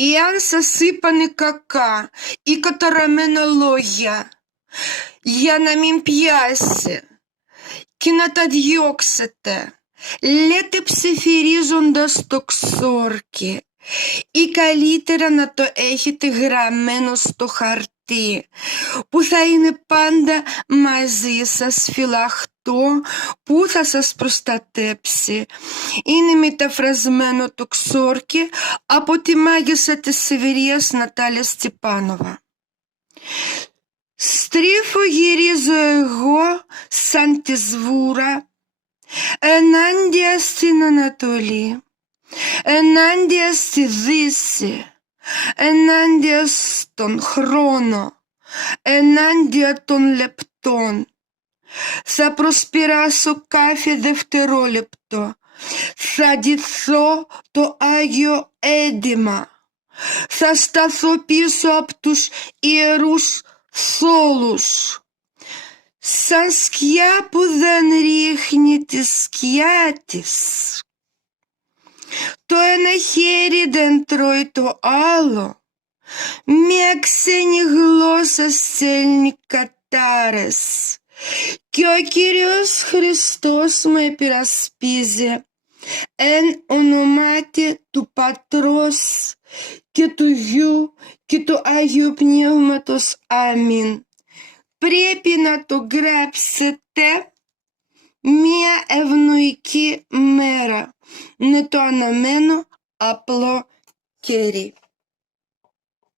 Ιαν σας είπανε κακά ή καταραμένα λόγια για να μην πιάσει και να τα διώξετε. Λέτε ψιθυρίζοντας το ξόρκι ή καλύτερα να το έχετε γραμμένο στο χαρτί που θα είναι πάντα μαζί σας, φυλαχτό, που θα σας προστατέψει. Είναι μεταφρασμένο το ξόρκι από τη μάγισσα της Σιβηρίας Νατάλια Στепанova. Στρίφω γυρίζω εγώ σαν τη σβούρα ενάντια στην Ανατολή, ενάντια στη Δύση, ενάντια στον χρόνο, ενάντια των λεπτών. Θα προσπεράσω κάθε δευτερόλεπτο, θα ντυθώ το Άγιο Έντυμα, θα σταθώ πίσω από τους ιερούς θόλους, σαν σκιά που δεν ρίχνει τη σκιά της. Το ένα χέρι δεν τρώει το άλλο, μια ξένη γλώσσα στέλνει κατάρες και ο Κύριος Χριστός με υπερασπίζει εν ονομάτι του Πατρός και του Γιου και του Άγιου Πνεύματος. Αμήν. Πρέπει να το γράψετε μια ευνοϊκή μέρα. Να το αναμένω απλό κερί.